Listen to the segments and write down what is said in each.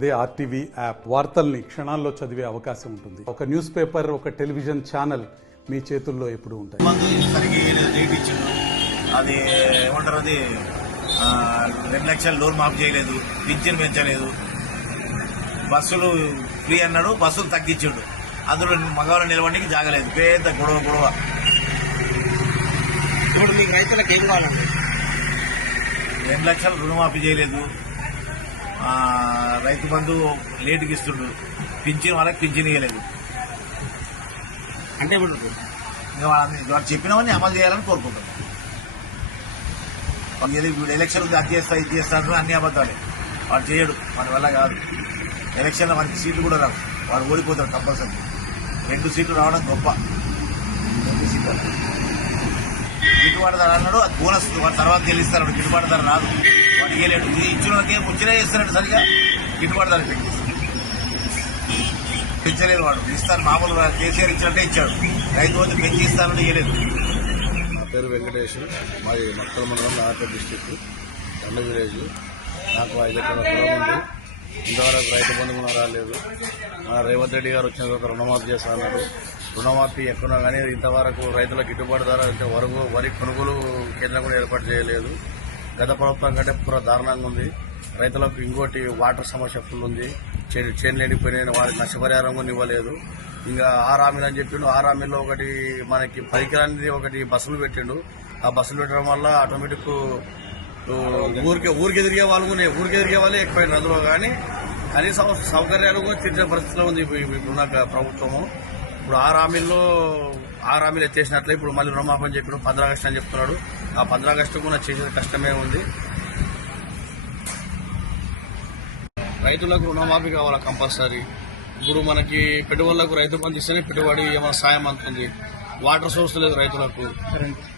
అదే RTV app వార్తల్ని క్షణాల్లో చదివే అవకాశం ఉంటుంది. ఒక న్యూస్ పేపర్, ఒక టెలివిజన్ ఛానల్ మీ చేతుల్లో ఎప్పుడు ఉంటాయి. అది ఏమంటారు, అది 2 లక్షలు లోన్ మాఫ్ చేయలేదు, పింఛన్ పెంచలేదు, బస్సులు ఫ్రీ అన్నాడు, బస్సులు తగ్గించాడు, అందులో మగవాళ్ళు నిలబడికి జాగలేదు, పెద్ద గొడవ. ఇప్పుడు మీకు రైతులకు ఏం కావాలండి? 2 లక్షలు రుణమాఫీ చేయలేదు, రైతు బంధు లేటుకి ఇస్తుండు, పింఛన్ వాళ్ళకి పింఛన్ ఇవ్వలేదు. అంటే ఇప్పుడు వాడు చెప్పినవన్నీ అమలు చేయాలని కోరుకుంటున్నాం. ఎలక్షన్ ఉంది, అది చేస్తా ఇది చేస్తాడు, అన్ని అబద్ధాలే. వాడు చేయడు, మన వల్ల కాదు. ఎలక్షన్లో మనకి సీట్లు కూడా రావు, వాడు ఓడిపోతాడు కంపల్సరీ. 2 సీట్లు రావడం గొప్ప. 2 సీట్లు గిట్టుబాటు ధర అన్నాడు, అది బోనస్ వాడు తర్వాత గెలిస్తాడు. గిట్టుబాటు ధర రాదు, వాడు ఇవ్వలేడు. ఇది ఇచ్చినకే ముచ్చినా చేస్తాడు, సరిగా గిట్టుబాటు ధర పెంచలేదు. వాడు ఇస్తాను మామూలుగా కేసీఆర్ ఇచ్చినట్టే ఇచ్చాడు, రైతు వచ్చి పెంచి ఇస్తానంటే ఇవ్వలేదు. నా పేరు వెంకటేష్, మాది మక్కల్ మండలం, నాగపేట డిస్టిక్, అన్న విలేజ్. నాకు 5 ఎకరాల పొలం ఉంది. ఇంతవరకు రైతు బంధు కూడా రాలేదు. మన రేవంత్ రెడ్డి గారు వచ్చిన తర్వాత రుణమాఫీ చేస్తా అన్నారు. రుణమాఫీ ఎక్కువ కానీ ఇంతవరకు రైతులకు గిట్టుబాటు ధర ఇంతవరకు వరి కొనుగోలు కేంద్రం కూడా ఏర్పాటు చేయలేదు. గత ప్రభుత్వం కంటే పూర దారుణంగా ఉంది. రైతులకు ఇంకోటి వాటర్ సమస్య ఫుల్ ఉంది. చేనులు ఎండిపోయిన వారికి నష్టపరిహారం కూడా ఇవ్వలేదు. ఇంకా 6 హామీలు అని చెప్పిండు. 6 హామీల్లో ఒకటి మనకి పరికరానికి ఒకటి బస్సులు పెట్టిండు. ఆ బస్సులు పెట్టడం వల్ల ఆటోమేటిక్ ఊరికి ఎదిగే వాళ్ళే ఎక్కువైంది అందులో. కానీ కనీస సౌకర్యాలు కూడా తీర్చే పరిస్థితిలో ఉంది ఇప్పుడున్న ప్రభుత్వము. ఇప్పుడు 6 హామీలు ఎత్తేసినట్లే ఇప్పుడు మళ్ళీ రుణమాఫీ అని చెప్పాడు, 15 ఆగస్టు అని చెప్తున్నాడు. ఆ 15 ఆగస్టు కూడా చేసేది కష్టమే ఉంది. రైతులకు రుణమాఫీ కావాలా కంపల్సరీ. ఇప్పుడు మనకి పెట్టుబడులకు రైతు బంధు ఇస్తేనే పెట్టుబడి ఏమైనా సాయం అందుతుంది. వాటర్ సోర్స్ లేదు రైతులకు.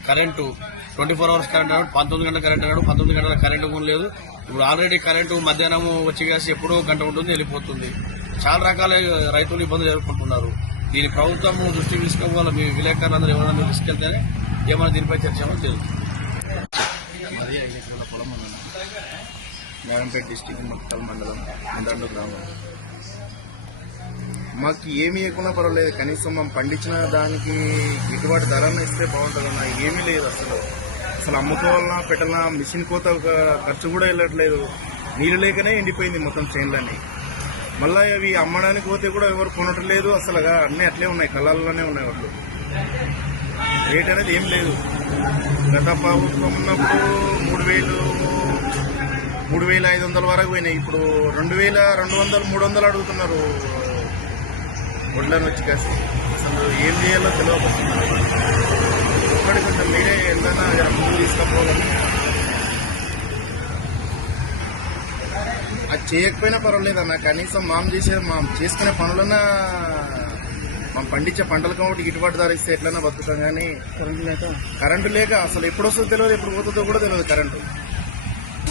కరెంటు 24 అవర్స్ కరెంట్ అన్నాడు, 19 గంటల కరెంట్ అన్నాడు, 19 గంటల కరెంటు కూడా లేదు. ఇప్పుడు ఆల్రెడీ కరెంటు మధ్యాహ్నం వచ్చి కాసి ఎప్పుడో గంట ఉంటుంది, వెళ్ళిపోతుంది. చాలా రకాల రైతులు ఇబ్బందులు ఎదుర్కొంటున్నారు. దీని ప్రభుత్వం దృష్టికి తీసుకోవాలి. మీ విలేకరులందరూ ఎవరైనా తీసుకెళ్తేనే ఏమైనా దీనిపై చర్చ తెలుస్తుంది. అది 5 ఎకరాల పొలం ఉంది. నారాయణపేట డిస్టిక్, మక్కల్ మండలం, ఇందండు గ్రామం. మాకు ఏమి ఇవ్వకుండా పర్వాలేదు, కనీసం మనం పండించిన దానికి గిట్టుబాటు ధరను ఇస్తే బాగుంటుందన్న. ఏమీ లేదు అసలు అమ్ముకోవాలన్నా పెట్టాలన్నా మిషన్ కోత ఖర్చు కూడా వెళ్ళట్లేదు. నీళ్ళు లేకనే ఎండిపోయింది మొత్తం చేనులన్నీ. మళ్ళీ అవి అమ్మడానికి పోతే కూడా ఎవరు కొనటం లేదు. అసలు అన్నీ అట్లే ఉన్నాయి, కళ్ళల్లోనే ఉన్నాయి. వాళ్ళు రేట్ అనేది ఏం లేదు. గత ప్రభుత్వం ఉన్నప్పుడు 3,500 వరకు పోయినాయి. ఇప్పుడు 2,200, 300 అడుగుతున్నారు ఒడ్లను వచ్చి కాసి. అసలు ఏం చేయాలో తెలియకపోతున్నారు. ఒకటి కొంచెం మీరే ఏదైనా ముందు తీసుకపోవాలని. అది చేయకపోయినా పర్వాలేదన్న, కనీసం మనం చేసుకునే పనులన్నా, మనం పండించే పంటలకు ఒకటి గిట్టుబాటు ధర ఇస్తే ఎట్లన్నా బతుకుతాం. కానీ కరెంటు లేక అసలు ఎప్పుడు వస్తుందో తెలియదు, ఎప్పుడు పోతుందో కూడా తెలియదు. కరెంటు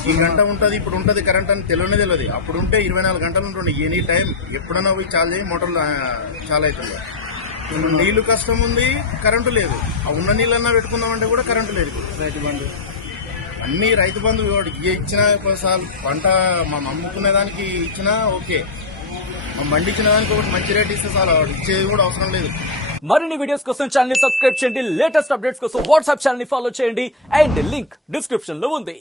ఈ గంట ఉంటుంది, ఇప్పుడు ఉంటుంది కరెంట్ అని తెలియదు. అప్పుడు ఉంటే 24 గంటలు ఉంటుండే ఎనీ టైం. ఎప్పుడన్నా పోయి చాలు చేయి, మోటార్లు చాలా అవుతుంది. ఇప్పుడు నీళ్లు కష్టం ఉంది, కరెంటు లేదు. ఆ ఉన్న నీళ్ళన్నా పెట్టుకుందామంటే కూడా కరెంటు లేదు. రైతు బంధు అన్ని రైతు బంధు ఇచ్చిన పంట మనం అమ్ముకునే దానికి ఇచ్చినా ఓకే, మనం పండించిన దానికి ఒకటి మంచి రేట్ ఇస్తే చాలా, ఇచ్చేది కూడా అవసరం లేదు. మరిన్ని వీడియోస్ కోసం ఛానల్ ని సబ్స్క్రైబ్ చేయండి. లేటెస్ట్ అప్డేట్స్ కోసం వాట్సాప్ ఛానల్ ని ఫాలో చేయండి. అండ్ లింక్ డిస్క్రిప్షన్ లో ఉంది.